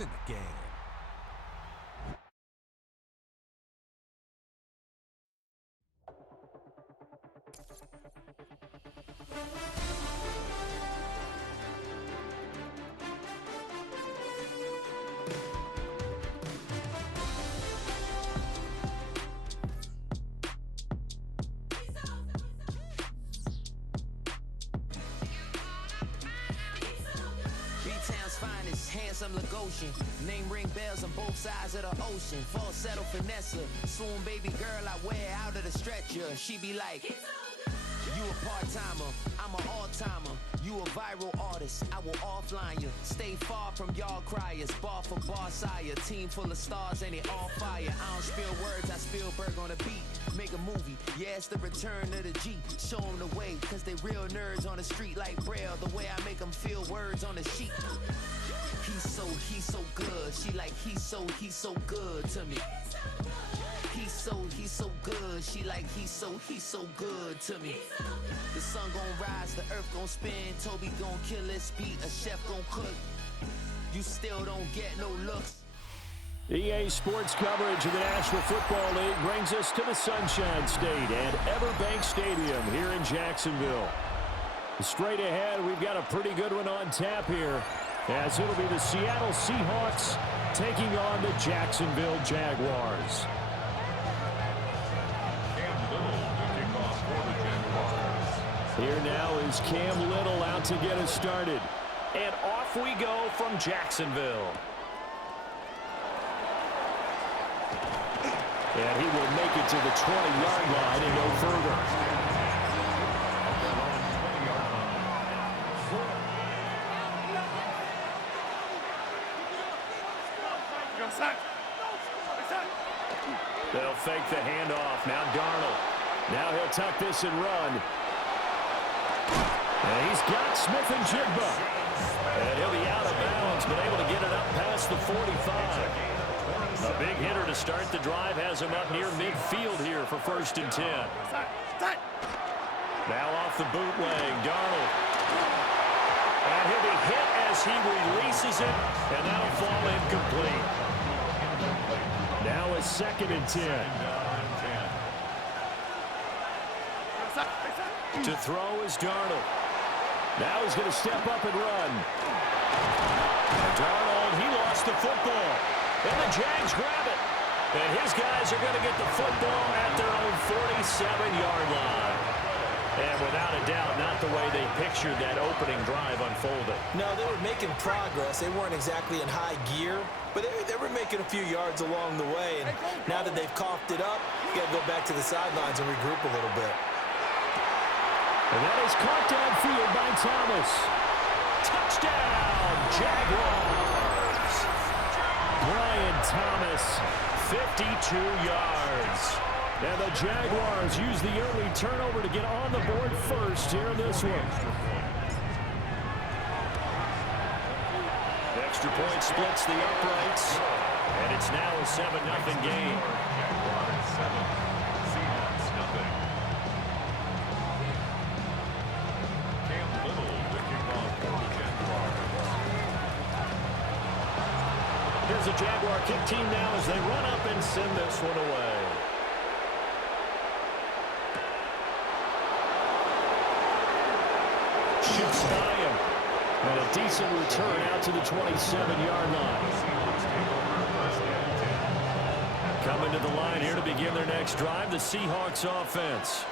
It's in the game. Handsome Lagosian, name ring bells on both sides of the ocean. Falsetto finesse, swoon baby girl I wear out of the stretcher. She be like, you a part-timer, I'm an all-timer. You a viral artist, I will offline you. Stay far from y'all criers, bar for bar sire. Team full of stars and they all fire. I don't spill words, I Spielberg on the beat. Make a movie, yeah, it's the return of the G. Show them the way, cause they real nerds on the street like Braille. The way I make them feel words on the sheet. He's so good. She like, he's so good to me. He's so good. She like, he's so good to me. The sun gon' rise, the earth gon' spin. Toby gon' kill this beat, a chef gon' cook. You still don't get no looks. EA Sports coverage of the National Football League brings us to the Sunshine State and Everbank Stadium here in Jacksonville. Straight ahead, we've got a pretty good one on tap here, as it'll be the Seattle Seahawks taking on the Jacksonville Jaguars. Cam Little to kick off for the Jaguars. Here now is Cam Little out to get us started. And off we go from Jacksonville. And he will make it to the 20-yard line and no further. They'll fake the handoff. Now Darnold. Now he'll tuck this and run. And he's got Smith and Jigba. And he'll be out of bounds, but able to get it up past the 45. A big hitter to start the drive has him up near midfield here for 1st and 10. Now off the bootleg, Darnold. And he'll be hit as he releases it, and that'll fall incomplete. Now a 2nd and 10. To throw is Darnold. Now he's going to step up and run. Darnold, he lost the football. And the Jags grab it. And his guys are going to get the football at their own 47-yard line. And without a doubt, not the way they pictured that opening drive unfolding. No, they were making progress. They weren't exactly in high gear, but they were making a few yards along the way. And now that they've coughed it up, you got to go back to the sidelines and regroup a little bit. And that is caught downfield by Thomas. Touchdown, Jaguars. Brian Thomas, 52 yards. And the Jaguars use the early turnover to get on the board first here in this one. The extra point splits the uprights, and it's now a 7-0 game. Jaguars 7, Seahawks nothing. Cam Little to kick off for the Jaguars. Here's the Jaguar kick team now as they run up and send this one away. Shoots by him. And a decent return out to the 27-yard line. Coming to the line here to begin their next drive, the Seahawks offense.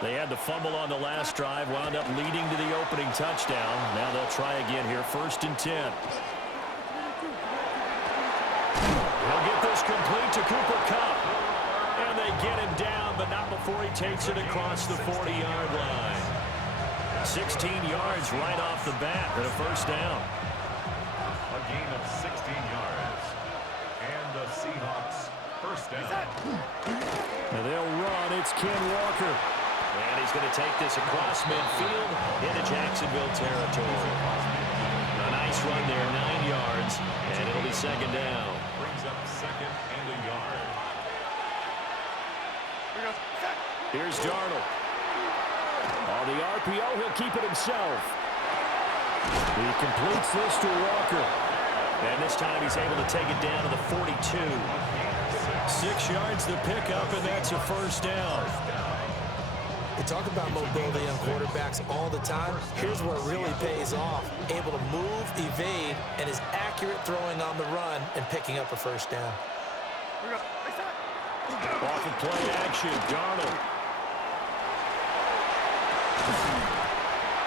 They had the fumble on the last drive, wound up leading to the opening touchdown. Now they'll try again here, 1st and 10. They'll get this complete to Cooper Kupp. And they get him down, but not before he takes it across the 40-yard line. 16 yards right off the bat and a 1st down. A gain of 16 yards. And the Seahawks 1st down. Now they'll run. It's Ken Walker. And he's going to take this across midfield into Jacksonville territory. A nice run there, 9 yards, and it'll be 2nd down. Brings up 2nd and a yard. Here's Darnold. On the RPO, he'll keep it himself. He completes this to Walker. And this time he's able to take it down to the 42. 6 yards to pick up, and that's a first down. We talk about mobility on quarterbacks all the time. Here's where it really pays off. Able to move, evade, and is accurate throwing on the run and picking up a first down. Off of play action, Darnold.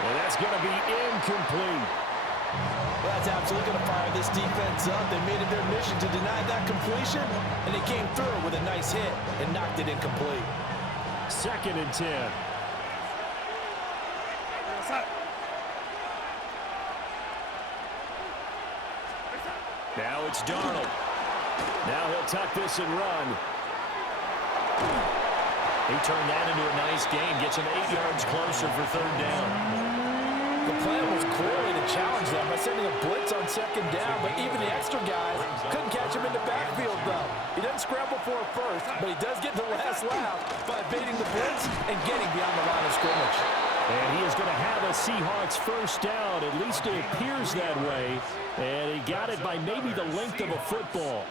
And that's going to be incomplete. Well, that's absolutely going to fire this defense up. They made it their mission to deny that completion, and they came through with a nice hit and knocked it incomplete. 2nd and 10. Now it's Darnold. Now he'll tuck this and run. He turned that into a nice game. Gets him 8 yards closer for 3rd down. The plan was clearly to challenge them by sending a blitz on 2nd down, but even the extra guys couldn't catch him in the backfield, though. He doesn't scramble for a first, but he does get the last laugh by evading the blitz and getting beyond the line of scrimmage. And he is going to have a Seahawks first down. At least it appears that way. And he got it by maybe the length of a football.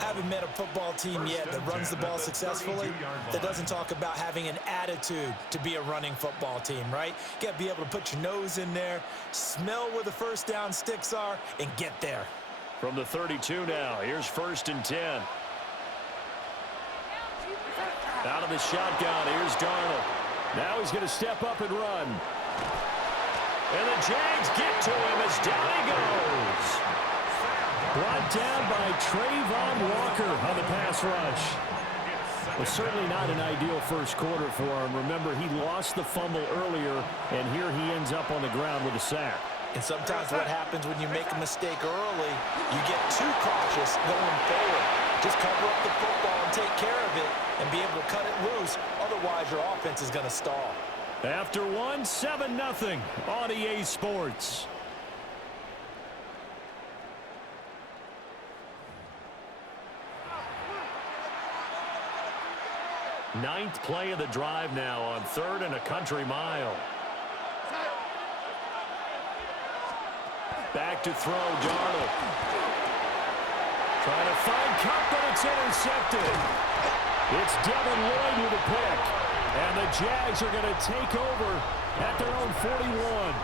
I haven't met a football team yet that runs the ball successfully that doesn't talk about having an attitude to be a running football team, right? You got to be able to put your nose in there, smell where the first down sticks are, and get there. From the 32 now, here's 1st and 10. Out of the shotgun, here's Darnold. Now he's going to step up and run. And the Jags get to him as down he goes. Brought down by Trayvon Walker on the pass rush. Well, certainly not an ideal first quarter for him. Remember, he lost the fumble earlier, and here he ends up on the ground with a sack. And sometimes what happens when you make a mistake early, you get too cautious going forward. Just cover up the football and take care of it and be able to cut it loose. Otherwise, your offense is going to stall. After 7-0 on EA Sports. Ninth play of the drive now on 3rd and a country mile. Back to throw, Darnold. Trying to find Cup, but it's intercepted. It's Devin Lloyd with a pick. And the Jags are going to take over at their own 41.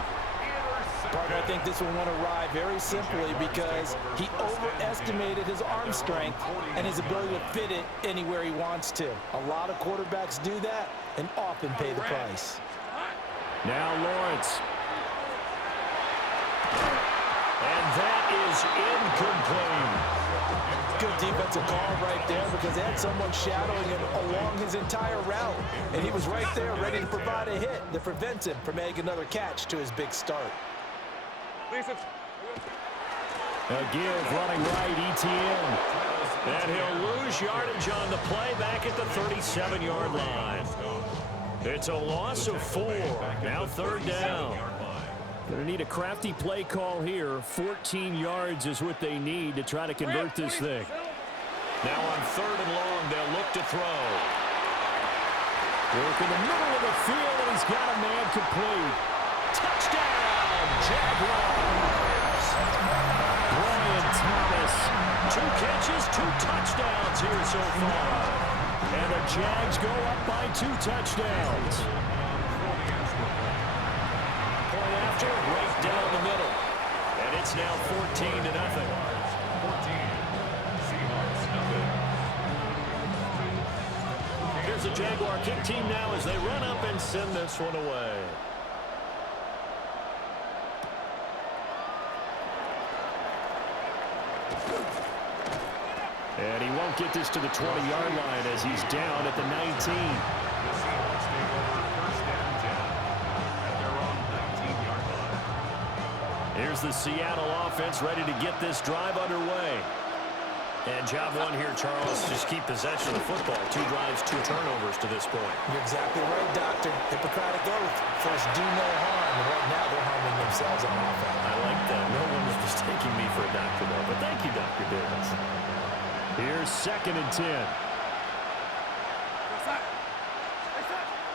Partner, I think this one went awry very simply because he overestimated his arm strength and his ability to fit it anywhere he wants to. A lot of quarterbacks do that and often pay the price. Now Lawrence. And that is incomplete. Good defensive call right there because they had someone shadowing him along his entire route. And he was right there ready to provide a hit that prevents him from making another catch to his big start. A give running right, ETN. And he'll lose yardage on the play back at the 37-yard line. It's a loss of 4. Now 3rd down. Going to need a crafty play call here. 14 yards is what they need to try to convert this thing. Now on 3rd and long, they'll look to throw. Work in the middle of the field, and he's got a man complete. Touchdown, Jaguars. Brian Thomas. 2 catches, 2 touchdowns here so far. And the Jags go up by 2 touchdowns. Point after, right down the middle. And it's now 14-0. 14. Seahawks, nothing. Here's the Jaguar kick team now as they run up and send this one away. And he won't get this to the 20-yard line as he's down at the 19. The Seahawks take over 1st and 10 at their own 19-yard line. Here's the Seattle offense ready to get this drive underway. And job 1 here, Charles, just keep possession of the football. 2 drives, 2 turnovers to this point. You're exactly right, Doctor. Hippocratic oath. First, do no harm. And right now, they're harming themselves on offense. I like that. No one was mistaking me for a doctor, though. But thank you, Dr. Davis. Here's 2nd and 10.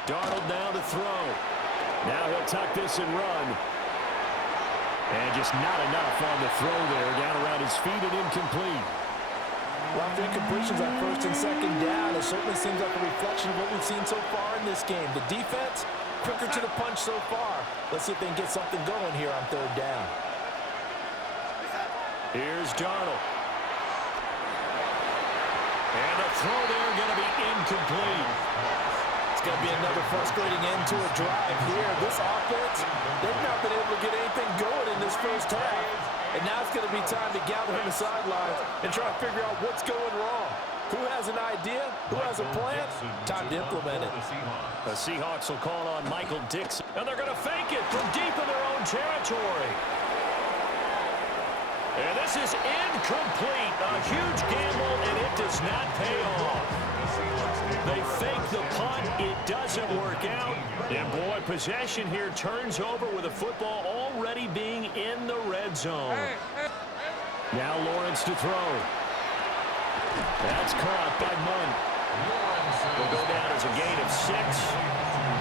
Darnold now to throw. Now he'll tuck this and run. And just not enough on the throw there. Down around his feet and incomplete. Well, after incompletions on first and second down, it certainly seems like a reflection of what we've seen so far in this game. The defense, quicker to the punch so far. Let's see if they can get something going here on third down. Here's Darnold. And the throw there going to be incomplete. It's going to be another frustrating end to a drive here. This offense, they've not been able to get anything going in this first half. And now it's going to be time to gather on the sidelines and try to figure out what's going wrong. Who has an idea? Who has a plan? Time to implement it. The Seahawks will call on Michael Dixon. And they're going to fake it from deep in their own territory. And this is incomplete. A huge gamble, and it does not pay off. They fake the punt. It doesn't work out. And, boy, possession here turns over with the football already being in the red zone. Now Lawrence to throw. That's caught by Munn. Will go down as a gain of 6,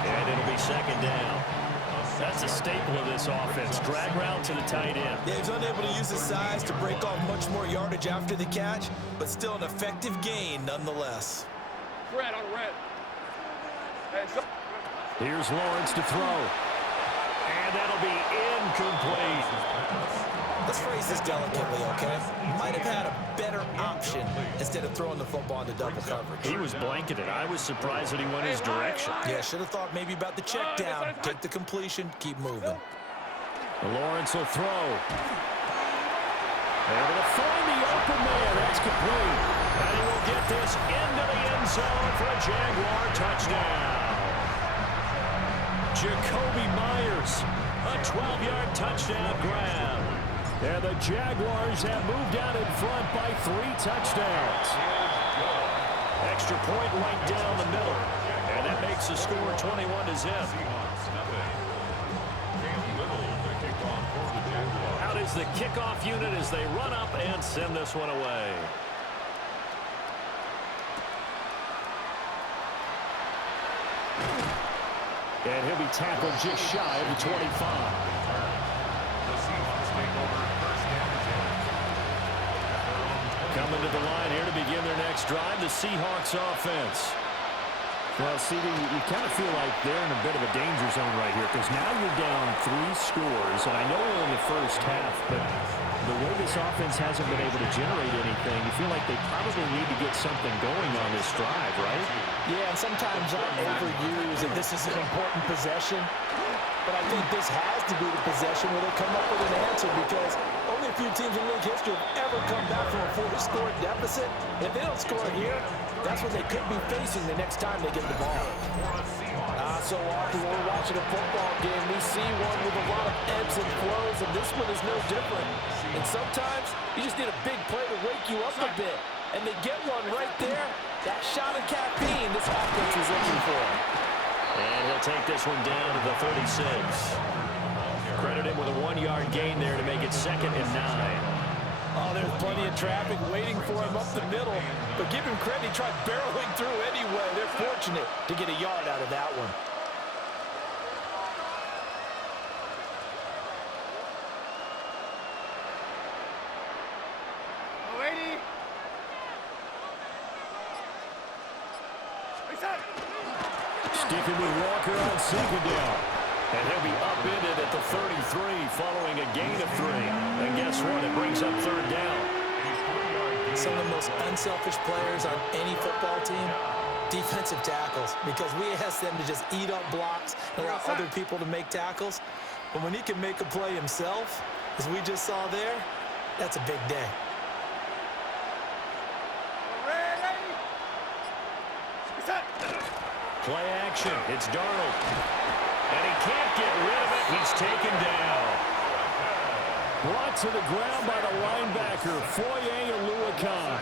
and it'll be second down. That's a staple of this offense. Drag route to the tight end. Yeah, he's unable to use his size to break off much more yardage after the catch, but still an effective gain nonetheless. Red on red. Here's Lawrence to throw. And that'll be incomplete. Let's phrase this delicately, okay? Might have had a better option instead of throwing the football into double coverage. He was blanketed. I was surprised that he went his direction. Yeah, should have thought maybe about the check down. Take the completion, keep moving. Lawrence will throw. They're going to find the open man. That's complete. And he will get this into the end zone for a Jaguar touchdown. Jacoby Myers, a 12-yard touchdown grab. And the Jaguars have moved out in front by 3 touchdowns. Extra point right down the middle. And that makes the score 21-0. Out is the kickoff unit as they run up and send this one away. And he'll be tackled just shy of the 25. Coming to the line here to begin their next drive, the Seahawks offense. Well, CD, you kind of feel like they're in a bit of a danger zone right here because now you're down 3 scores, and I know we're in the first half, but the way this offense hasn't been able to generate anything, you feel like they probably need to get something going on this drive, right? Yeah, and sometimes I overuse that this is an important possession, but I think this has to be the possession where they come up with an answer because only a few teams in league history have ever come back from a 40-score deficit. If they don't score here, that's what they could be facing the next time they get the ball. So often when we're watching a football game, we see one with a lot of ebbs and flows, and this one is no different. And sometimes you just need a big play to wake you up a bit, and they get one right there. That shot of caffeine this offense is looking for. And he'll take this one down to the 36. Credit him with a 1-yard gain there to make it 2nd and 9. Oh, there's plenty of traffic waiting for him up the middle. But give him credit, he tried barreling through anyway. They're fortunate to get a yard out of that one. Sticking with Walker on 2nd down. And he'll be upended at the 33 following a gain of 3. And guess what? It brings up 3rd down. Some of the most unselfish players on any football team, defensive tackles, because we ask them to just eat up blocks and allow other people to make tackles. But when he can make a play himself, as we just saw there, that's a big day. Play action. It's Darnold. And he can't get rid of it. He's taken down. Brought to the ground by the linebacker, Foye Oluokun.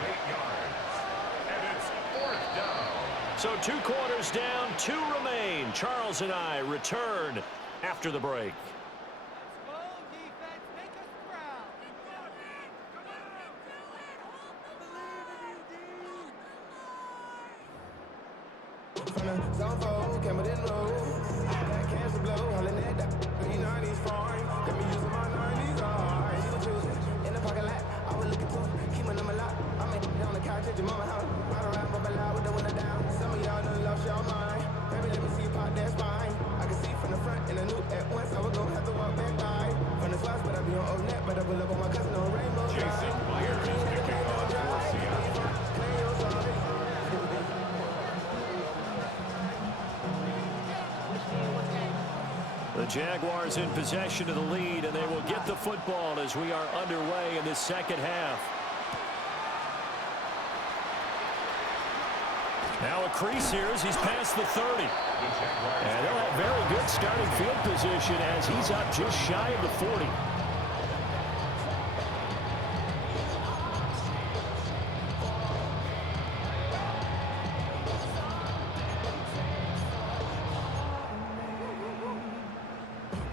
So 2 quarters down, 2 remain. Charles and I return after the break. Jason Myers is kicking off for Seattle. The Jaguars in possession of the lead, and they will get the football as we are underway in this second half. Now a crease here as he's past the 30. And they'll have very good starting field position as he's up just shy of the 40.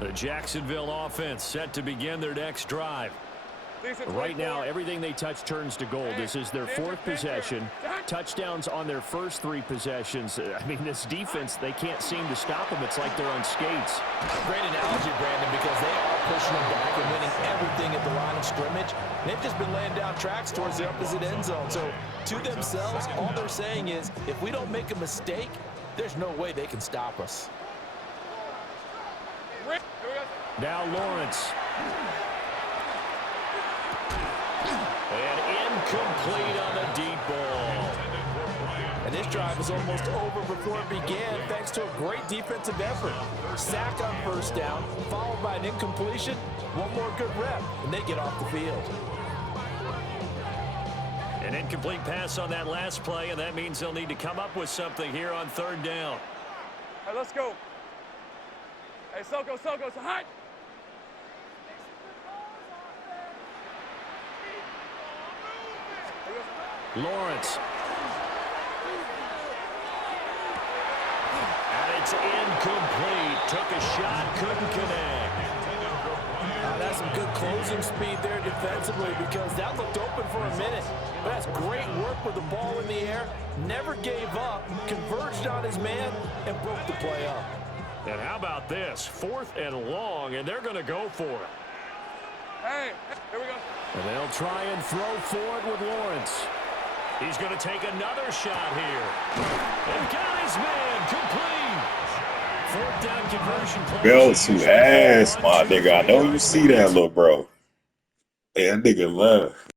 The Jacksonville offense set to begin their next drive. Right now, everything they touch turns to gold. This is their fourth possession. Touchdowns on their first three possessions. I mean, this defense, they can't seem to stop them. It's like they're on skates. Great analogy, Brandon, because they are pushing them back and winning everything at the line of scrimmage. They've just been laying down tracks towards the opposite end zone. So, to themselves, all they're saying is, if we don't make a mistake, there's no way they can stop us. Now Lawrence. And incomplete on the deep ball. And this drive is almost over before it began thanks to a great defensive effort. Sack on first down, followed by an incompletion. One more good rep, and they get off the field. An incomplete pass on that last play, and that means they'll need to come up with something here on third down. All right, let's go. Hey, Soko, so hot. Lawrence. And it's incomplete. Took a shot, couldn't connect. That's some good closing speed there defensively because that looked open for a minute. But that's great work with the ball in the air. Never gave up, converged on his man, and broke the play up. And how about this? 4th and long, and they're going to go for it. Hey, here we go. And they'll try and throw forward with Lawrence. He's going to take another shot here. And got his man complete. 4th down conversion play. Bell to ass, my nigga. I know you see that, little bro. Hey, that nigga left.